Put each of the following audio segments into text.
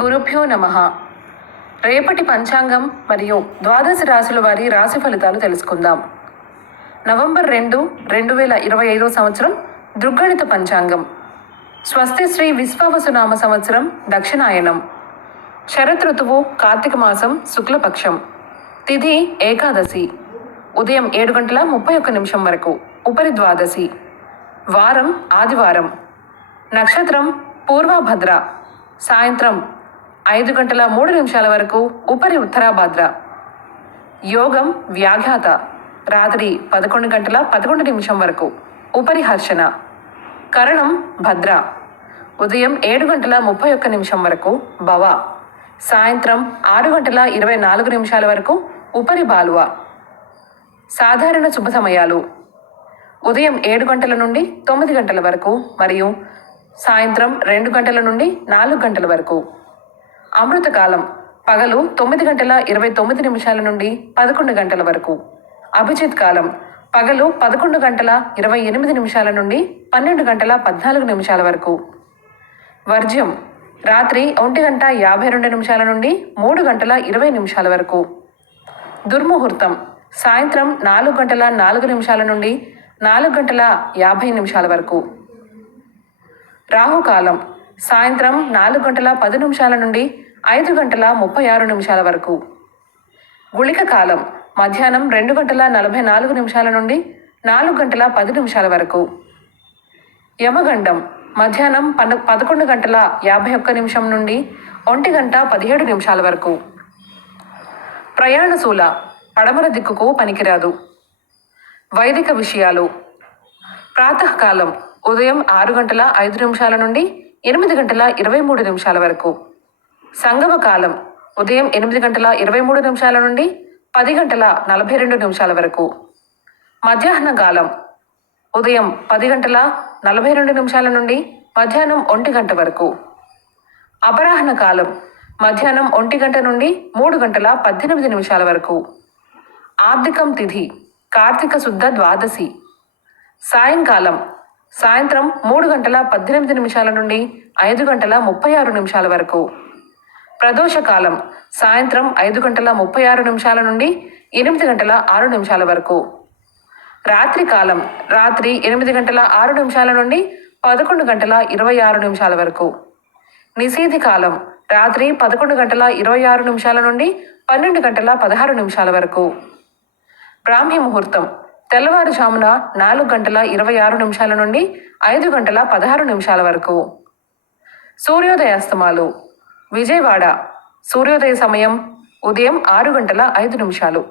గురుభ్యో నమః. రేపటి పంచాంగం మరియు ద్వాదశ రాశుల వారి రాశి ఫలితాలు తెలుసుకుందాం. నవంబర్ 2, 2025 సంవత్సరం దృగ్గణిత పంచాంగం. స్వస్తి శ్రీ విశ్వావసునామ సంవత్సరం దక్షిణాయనం. శరత్ ఋతువు కార్తీక మాసం శుక్లపక్షం. తిథి ఏకాదశి. ఉదయం 7:31 వరకు. ఉపరి ద్వాదశి. వారం ఆదివారం. నక్షత్రం పూర్వభద్ర. సాయంత్రం 5:03 వరకు. ఉపరి ఉత్తరాభద్ర. యోగం వ్యాఘాత. రాత్రి 11:11 వరకు. ఉపరి హర్షణ. కరణం భద్ర. ఉదయం 7:31 వరకు. భవ. సాయంత్రం 6:24 వరకు. ఉపరి బాలువ. సాధారణ శుభ సమయాలు ఉదయం 7 గంటల నుండి 9 గంటల వరకు మరియు సాయంత్రం 2 గంటల నుండి 4 గంటల వరకు. అమృతకాలం పగలు 9:29 నుండి 11 గంటల వరకు. అభిజిత్ కాలం పగలు 11:28 నుండి 12:14 వరకు. వర్జ్యం రాత్రి 1:52 నుండి 3:20 వరకు. దుర్ముహూర్తం సాయంత్రం 4:04 నుండి 4:50 వరకు. రాహుకాలం సాయంత్రం 4:10 నుండి 5:36 వరకు. గుళిక కాలం మధ్యాహ్నం 2:44 నుండి 4:10 వరకు. యమగండం మధ్యాహ్నం 11:51 నుండి 1:17 వరకు. ప్రయాణశూల పడమర దిక్కుకు పనికిరాదు. వైదిక విషయాలు ప్రాతకాలం ఉదయం 6:05 నుండి 8:23 వరకు. సంగమ కాలం ఉదయం 8:23 నుండి 10:42 వరకు. మధ్యాహ్న కాలం ఉదయం 10:42 నుండి మధ్యాహ్నం 1 గంట వరకు. అపరాహ్న కాలం మధ్యాహ్నం 1 గంట నుండి 3:18 వరకు. ఆబ్దికం తిథి కార్తీక శుద్ధ ద్వాదశి. సాయంకాలం సాయంత్రం 3:18 నుండి 5:36 వరకు. ప్రదోషకాలం సాయంత్రం 5:36 నుండి 8:06 వరకు. రాత్రి కాలం రాత్రి 8:06 నుండి 11:26 వరకు. నిషేధి కాలం రాత్రి 11:26 నుండి 12:16 వరకు. బ్రాహ్మీ ముహూర్తం తెల్లవారుజామున 4:26 నుండి 5:16 వరకు. సూర్యోదయాస్తమాలు విజయవాడ సూర్యోదయ సమయం ఉదయం 6:05.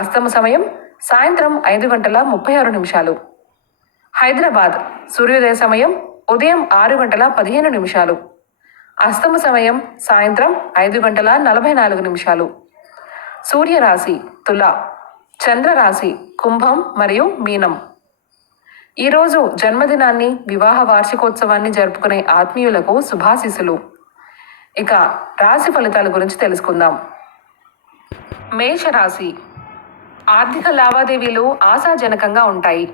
అస్తమ సమయం సాయంత్రం 5:36. హైదరాబాద్ సూర్యోదయ సమయం ఉదయం 6:15. అస్తమ సమయం సాయంత్రం 5:44. సూర్యరాశి తుల. చంద్రరాశి కుంభం మరియు మీనం. ఈరోజు జన్మదినాన్ని వివాహ వార్షికోత్సవాన్ని జరుపుకునే ఆత్మీయులకు శుభాశీస్సులు. ఇక రాశి ఫలితాల గురించి తెలుసుకుందాం. మేషరాశి ఆర్థిక లావాదేవీలు ఆశాజనకంగా ఉంటాయి.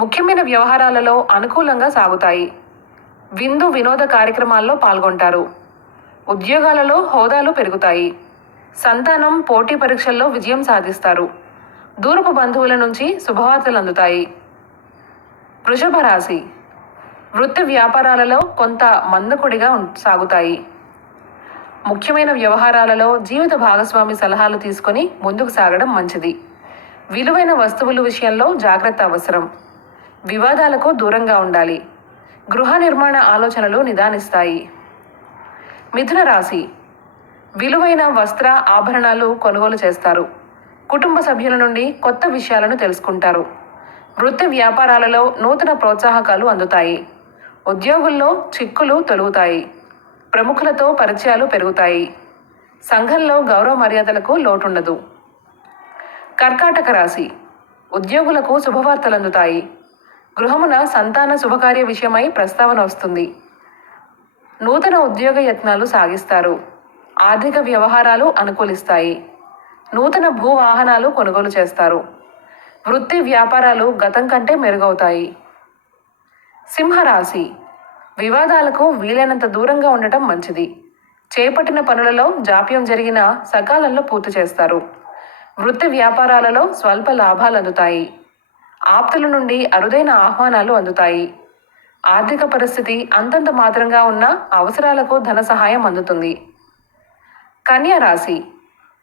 ముఖ్యమైన వ్యవహారాలలో అనుకూలంగా సాగుతాయి. విందు వినోద కార్యక్రమాల్లో పాల్గొంటారు. ఉద్యోగాలలో హోదాలు పెరుగుతాయి. సంతానం పోటీ పరీక్షల్లో విజయం సాధిస్తారు. దూరపు బంధువుల నుంచి శుభవార్తలు అందుతాయి. వృషభ రాశి వృత్తి వ్యాపారాలలో కొంత మందకొడిగా సాగుతాయి. ముఖ్యమైన వ్యవహారాలలో జీవిత భాగస్వామి సలహాలు తీసుకొని ముందుకు సాగడం మంచిది. విలువైన వస్తువుల విషయంలో జాగ్రత్త అవసరం. వివాదాలకు దూరంగా ఉండాలి. గృహ నిర్మాణ ఆలోచనలు నిదానిస్తాయి. మిథున రాశి విలువైన వస్త్ర ఆభరణాలు కొనుగోలు చేస్తారు. కుటుంబ సభ్యుల నుండి కొత్త విషయాలను తెలుసుకుంటారు. వృత్తి వ్యాపారాలలో నూతన ప్రోత్సాహకాలు అందుతాయి. ఉద్యోగుల్లో చిక్కులు తొలుగుతాయి. ప్రముఖులతో పరిచయాలు పెరుగుతాయి. సంఘంలో గౌరవ మర్యాదలకు లోటుండదు. కర్కాటక రాశి ఉద్యోగులకు శుభవార్తలు అందుతాయి. గృహమున సంతాన శుభకార్య విషయమై ప్రస్తావన వస్తుంది. నూతన ఉద్యోగ యత్నాలు సాగిస్తారు. ఆర్థిక వ్యవహారాలు అనుకూలిస్తాయి. నూతన భూ వాహనాలు కొనుగోలు చేస్తారు. వృత్తి వ్యాపారాలు గతం కంటే మెరుగవుతాయి. సింహరాశి వివాదాలకు వీలైనంత దూరంగా ఉండటం మంచిది. చేపట్టిన పనులలో జాప్యం జరిగినా సకాలంలో పూర్తి చేస్తారు. వృత్తి వ్యాపారాలలో స్వల్ప లాభాలు అందుతాయి. ఆప్తుల నుండి అరుదైన ఆహ్వానాలు అందుతాయి. ఆర్థిక పరిస్థితి అంతంత మాత్రంగా ఉన్న అవసరాలకు ధన సహాయం అందుతుంది. కన్యా రాశి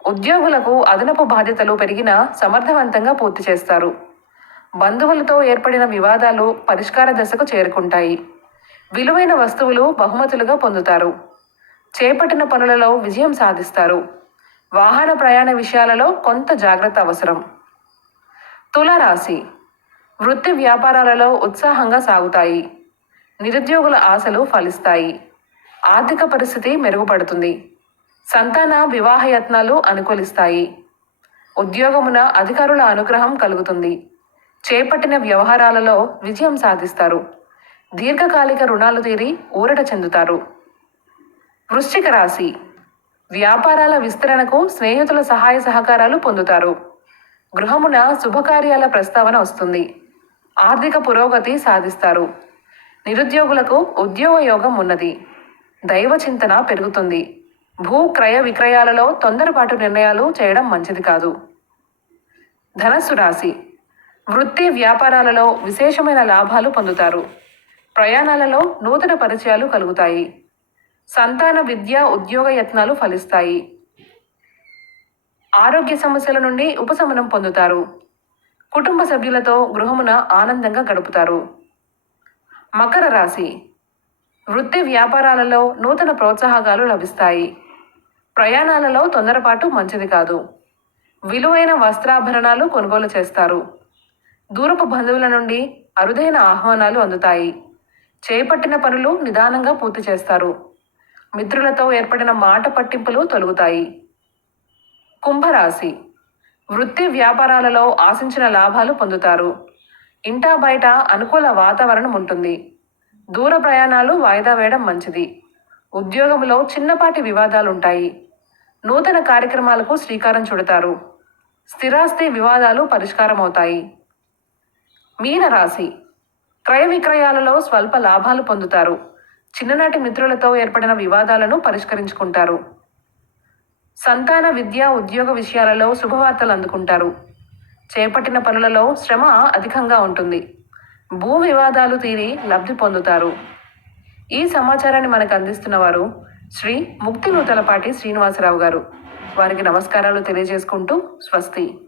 ఉద్యోగులకు అదనపు బాధ్యతలు పెరిగినా సమర్థవంతంగా పూర్తి చేస్తారు. బంధువులతో ఏర్పడిన వివాదాలు పరిష్కార దశకు చేరుకుంటాయి. విలువైన వస్తువులు బహుమతులుగా పొందుతారు. చేపట్టిన పనులలో విజయం సాధిస్తారు. వాహన ప్రయాణ విషయాలలో కొంత జాగ్రత్త అవసరం. తులారాశి వృత్తి వ్యాపారాలలో ఉత్సాహంగా సాగుతాయి. నిరుద్యోగుల ఆశలు ఫలిస్తాయి. ఆర్థిక పరిస్థితి మెరుగుపడుతుంది. సంతాన వివాహ యత్నాలు అనుకూలిస్తాయి. ఉద్యోగమున అధికారుల అనుగ్రహం కలుగుతుంది. చేపట్టిన వ్యవహారాలలో విజయం సాధిస్తారు. దీర్ఘకాలిక రుణాలు తీరి ఊరట చెందుతారు. వృశ్చిక రాశి వ్యాపారాల విస్తరణకు స్నేహితుల సహాయ సహకారాలు పొందుతారు. గృహమున శుభకార్యాల ప్రస్తావన వస్తుంది. ఆర్థిక పురోగతి సాధిస్తారు. నిరుద్యోగులకు ఉద్యోగ యోగం ఉన్నది. దైవ చింతన పెరుగుతుంది. భూ క్రయ విక్రయాలలో తొందరపాటు నిర్ణయాలు చేయడం మంచిది కాదు. ధనస్సు రాశి వృత్తి వ్యాపారాలలో విశేషమైన లాభాలు పొందుతారు. ప్రయాణాలలో నూతన పరిచయాలు కలుగుతాయి. సంతాన విద్య ఉద్యోగ యత్నాలు ఫలిస్తాయి. ఆరోగ్య సమస్యల నుండి ఉపశమనం పొందుతారు. కుటుంబ సభ్యులతో గృహమున ఆనందంగా గడుపుతారు. మకర రాశి వృత్తి వ్యాపారాలలో నూతన ప్రోత్సాహకాలు లభిస్తాయి. ప్రయాణాలలో తొందరపాటు మంచిది కాదు. విలువైన వస్త్రాభరణాలు కొనుగోలు చేస్తారు. దూరపు బంధువుల నుండి అరుదైన ఆహ్వానాలు అందుతాయి. చేపట్టిన పనులు నిదానంగా పూర్తి చేస్తారు. మిత్రులతో ఏర్పడిన మాట పట్టింపులు తొలగుతాయి. కుంభరాశి వృత్తి వ్యాపారాలలో ఆశించిన లాభాలు పొందుతారు. ఇంటా బయట అనుకూల వాతావరణం ఉంటుంది. దూర ప్రయాణాలు వాయిదా వేయడం మంచిది. ఉద్యోగంలో చిన్నపాటి వివాదాలుంటాయి. నూతన కార్యక్రమాలకు శ్రీకారం చుడతారు. స్థిరాస్తి వివాదాలు పరిష్కారమవుతాయి. మీనరాశి క్రయ విక్రయాలలో స్వల్ప లాభాలు పొందుతారు. చిన్ననాటి మిత్రులతో ఏర్పడిన వివాదాలను పరిష్కరించుకుంటారు. సంతాన విద్య ఉద్యోగ విషయాలలో శుభవార్తలు అందుకుంటారు. చేపట్టిన పనులలో శ్రమ అధికంగా ఉంటుంది. భూ వివాదాలు తీరి లబ్ధి పొందుతారు. ఈ సమాచారాన్ని మనకు అందిస్తున్న వారు శ్రీ ముక్తి నూతలపాటి శ్రీనివాసరావు గారు. వారికి నమస్కారాలు తెలియజేసుకుంటూ స్వస్తి.